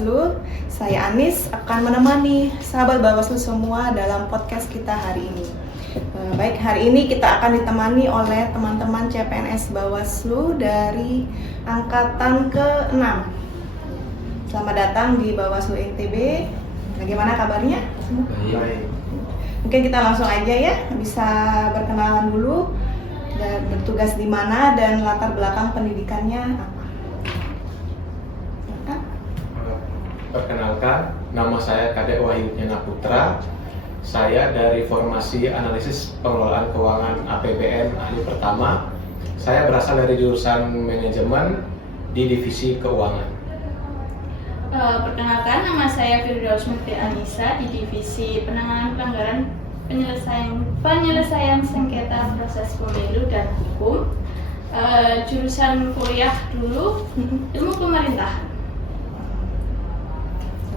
Bawaslu. Saya Anis akan menemani sahabat Bawaslu semua dalam podcast kita hari ini. Baik, hari ini kita akan ditemani oleh teman-teman CPNS Bawaslu dari angkatan ke-6. Selamat datang di Bawaslu NTB. Bagaimana kabarnya? Baik. Mungkin kita langsung aja ya, bisa berkenalan dulu dan bertugas di mana dan latar belakang pendidikannya apa. Perkenalkan, nama saya Kadek Wahyu Nyana Putra. Saya dari formasi analisis pengelolaan keuangan APBN ahli pertama. Saya berasal dari jurusan manajemen di divisi keuangan. Perkenalkan, nama saya Firdaus Mukti Anissa di divisi penanganan pelanggaran penyelesaian sengketa proses pemilu dan hukum. Jurusan kuliah dulu ilmu pemerintahan.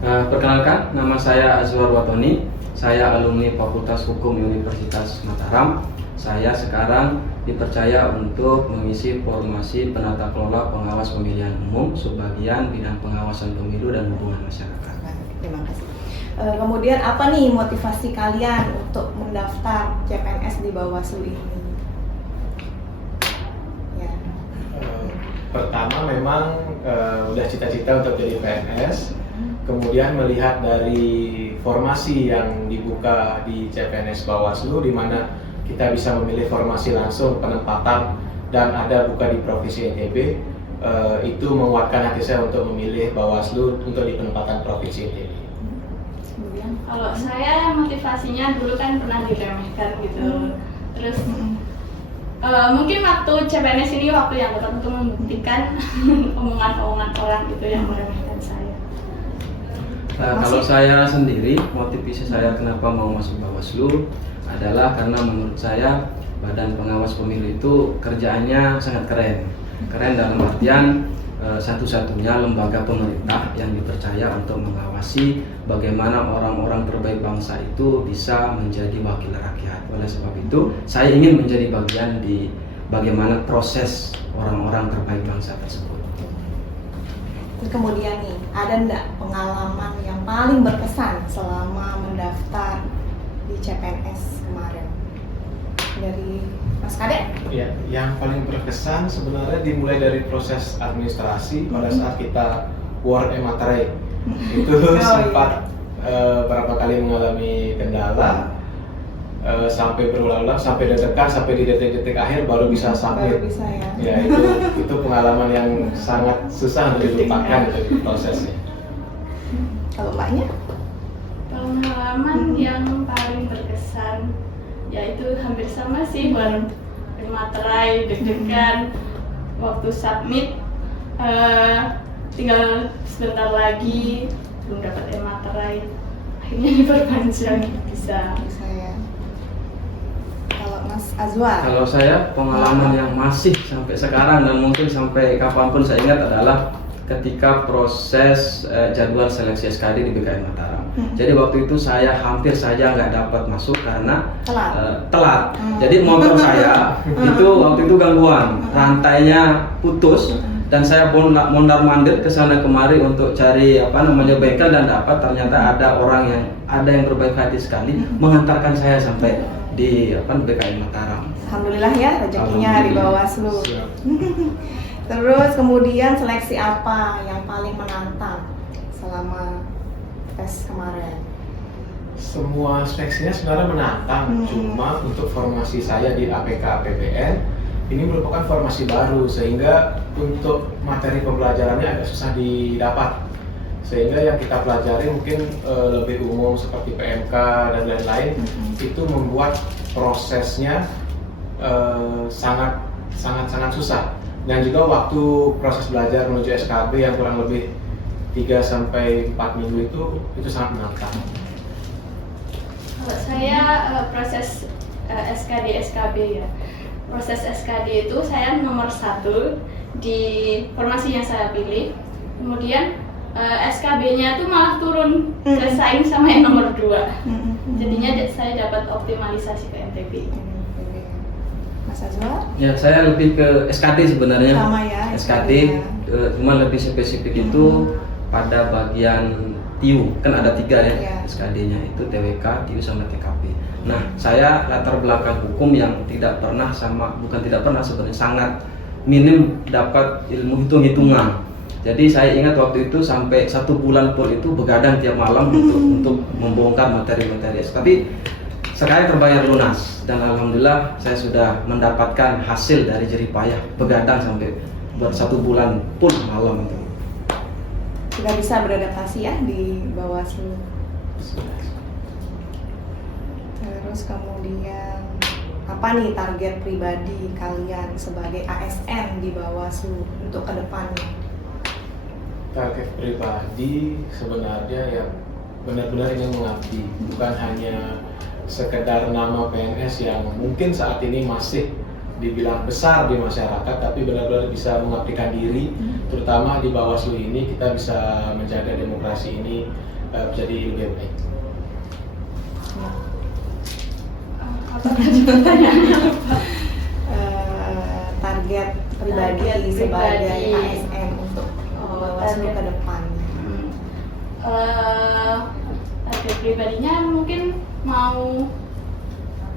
Perkenalkan, nama saya Azwar Watoni. Saya alumni Fakultas Hukum Universitas Mataram. Saya sekarang dipercaya untuk mengisi formasi penata kelola pengawas pemilihan umum subbagian bidang pengawasan pemilu dan hubungan masyarakat. Terima kasih. Kemudian apa nih motivasi kalian untuk mendaftar CPNS di Bawaslu ini? Ya. Pertama memang udah cita-cita untuk jadi PNS. Kemudian melihat dari formasi yang dibuka di CPNS Bawaslu, di mana kita bisa memilih formasi langsung penempatan dan ada buka di Provinsi NTB, itu menguatkan hati saya untuk memilih Bawaslu untuk di penempatan Provinsi NTB. Kalau saya motivasinya dulu kan pernah diremehkan gitu, terus mungkin waktu CPNS ini waktu yang tepat untuk membuktikan omongan-omongan orang gitu yang meremehkan saya. Kalau saya sendiri, motivasi saya kenapa mau masuk Bawaslu adalah karena menurut saya Badan Pengawas Pemilu itu kerjaannya sangat keren. Keren dalam artian satu-satunya lembaga pemerintah yang dipercaya untuk mengawasi bagaimana orang-orang terbaik bangsa itu bisa menjadi wakil rakyat. Oleh sebab itu, saya ingin menjadi bagian di bagaimana proses orang-orang terbaik bangsa tersebut. Kemudian nih, ada enggak pengalaman yang paling berkesan selama mendaftar di CPNS kemarin? Dari Mas Kadek? Ya, yang paling berkesan sebenarnya dimulai dari proses administrasi pada saat kita World Materai. Itu sempat berapa kali mengalami kendala, sampai berulang-ulang, sampai deg-degan, sampai di detik-detik akhir baru bisa submit. Baru bisa ya. Ya, itu pengalaman yang sangat susah untuk dilupakan itu prosesnya. Kalau Mbaknya? Pengalaman yang paling berkesan yaitu hampir sama sih, baru materai, deg-degan, waktu submit tinggal sebentar lagi belum dapat materai, akhirnya diperpanjang bisa Ya. Kalau Mas Azwar? Kalau saya pengalaman yang masih sampai sekarang dan mungkin sampai kapanpun saya ingat adalah ketika proses jadwal seleksi SKD di BKN Mataram. Jadi waktu itu saya hampir saja nggak dapat masuk karena telat. Jadi motor saya itu waktu itu gangguan, rantainya putus dan saya mondar-mandir ke sana kemari untuk cari bengkel dan dapat ternyata ada yang berbaik hati sekali mengantarkan saya sampai di BKN Mataram. Alhamdulillah ya, rezekinya di Bawaslu. Terus kemudian seleksi apa yang paling menantang selama tes kemarin? Semua seleksinya sebenarnya menantang, cuma untuk formasi saya di APK APBN ini merupakan formasi baru sehingga untuk materi pembelajarannya agak susah didapat. Sehingga yang kita pelajari mungkin lebih umum seperti PMK dan lain-lain, itu membuat prosesnya sangat susah. Dan juga waktu proses belajar menuju SKB yang kurang lebih 3-4 minggu itu sangat menantang. Kalau saya proses SKB ya. Proses SKD itu saya nomor 1 di formasi yang saya pilih. Kemudian SKB-nya itu malah turun bersaing sama yang nomor 2. Jadinya saya dapat optimalisasi ke NTB. Mas Azwar? Ya, saya lebih ke SKD sebenarnya. Sama ya, SKD, cuma lebih spesifik itu pada bagian TIU, kan ada 3 ya Iya. SKD-nya itu TWK, TIU sama TKP. Nah, saya latar belakang hukum yang bukan tidak pernah sebenarnya sangat minim dapat ilmu hitung-hitungan. Jadi saya ingat waktu itu sampai 1 bulan full itu begadang tiap malam untuk membongkar materi-materi. Tapi sekarang terbayar lunas dan alhamdulillah saya sudah mendapatkan hasil dari jerih payah begadang sampai buat 1 bulan full malam itu. Sudah bisa beradaptasi ya di Bawaslu. Terus kemudian apa nih target pribadi kalian sebagai ASN di Bawaslu untuk kedepannya? Target pribadi sebenarnya yang benar-benar ingin mengabdi, bukan hanya sekedar nama PNS yang mungkin saat ini masih dibilang besar di masyarakat, tapi benar-benar bisa mengabdikan diri, terutama di Bawaslu ini kita bisa menjaga demokrasi ini menjadi lebih baik. Apa tadi pertanyaannya? Target pribadi Target sebagai pribadi. ASN untuk Bawaslu target. ke depannya. Target pribadinya mungkin mau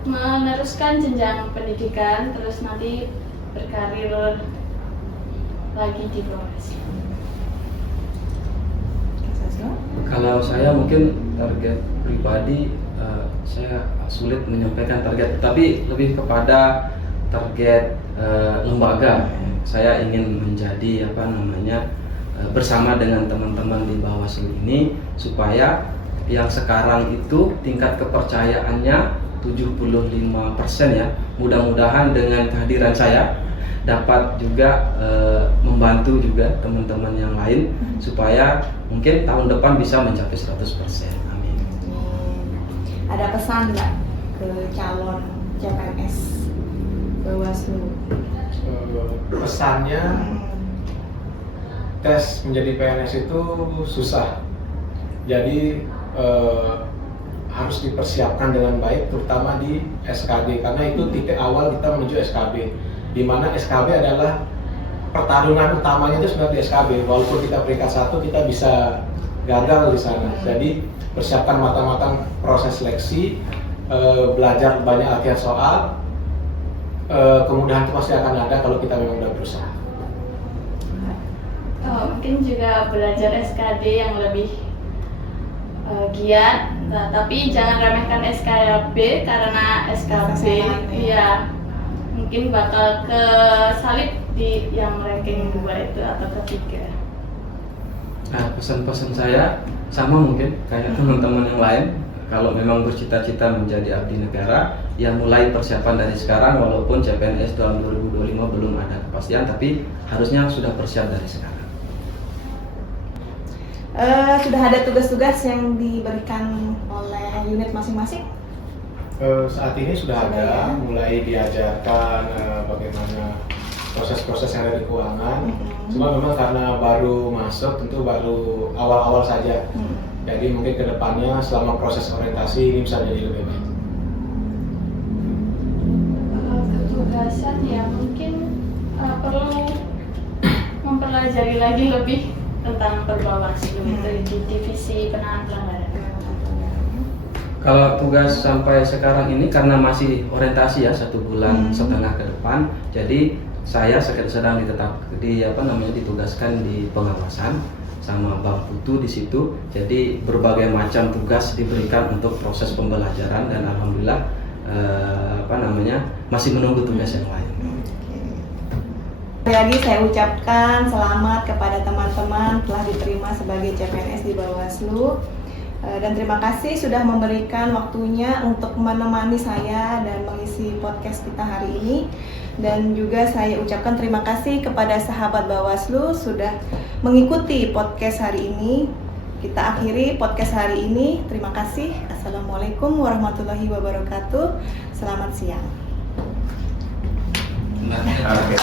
meneruskan jenjang pendidikan, terus nanti berkarir lagi di Bawaslu. Kalau saya mungkin target pribadi saya sulit menyampaikan target, tapi lebih kepada target lembaga. Saya ingin menjadi bersama dengan teman-teman di Bawaslu ini supaya yang sekarang itu tingkat kepercayaannya 75% ya. Mudah-mudahan dengan kehadiran saya dapat juga membantu juga teman-teman yang lain supaya mungkin tahun depan bisa mencapai 100%. Amin. Ada pesan nggak ke calon CPNS Bawaslu? Pesannya, tes menjadi PNS itu susah, jadi harus dipersiapkan dengan baik, terutama di SKD, karena itu titik awal kita menuju SKB, di mana SKB adalah pertarungan utamanya itu sebenarnya di SKB. Walaupun kita peringkat 1, kita bisa gagal di sana. Jadi persiapkan matang-matang proses seleksi, belajar banyak latihan soal, kemudahan itu pasti akan ada kalau kita memang udah berusaha. Mungkin juga belajar SKD yang lebih giat, tapi jangan remehkan SKB karena SKB ya mungkin bakal ke salib di yang ranking 2 itu atau ketiga. Nah, pesan-pesan saya sama mungkin kayak teman-teman yang lain. Kalau memang bercita-cita menjadi abdi negara, ya mulai persiapan dari sekarang. Walaupun CPNS tahun 2025 belum ada kepastian, tapi harusnya sudah persiap dari sekarang. Sudah ada tugas-tugas yang diberikan oleh unit masing-masing? Saat ini sudah ada, mulai diajarkan bagaimana proses-proses yang ada di keuangan. Cuma memang karena baru masuk, tentu baru awal-awal saja. Jadi mungkin kedepannya selama proses orientasi ini bisa jadi lebih baik. Ketugasan ya mungkin perlu mempelajari lagi lebih tentang Perbawaslu itu di divisi penanganan pelanggaran. Kalau tugas sampai sekarang ini karena masih orientasi ya 1 bulan setengah ke depan, jadi saya sedang ditugaskan di pengawasan sama Bang Putu di situ. Jadi berbagai macam tugas diberikan untuk proses pembelajaran dan alhamdulillah masih menunggu tugas yang lain. Sekali lagi saya ucapkan selamat kepada teman-teman telah diterima sebagai CPNS di Bawaslu. Dan terima kasih sudah memberikan waktunya untuk menemani saya dan mengisi podcast kita hari ini. Dan juga saya ucapkan terima kasih kepada sahabat Bawaslu sudah mengikuti podcast hari ini. Kita akhiri podcast hari ini. Terima kasih. Assalamualaikum warahmatullahi wabarakatuh. Selamat siang. Oke.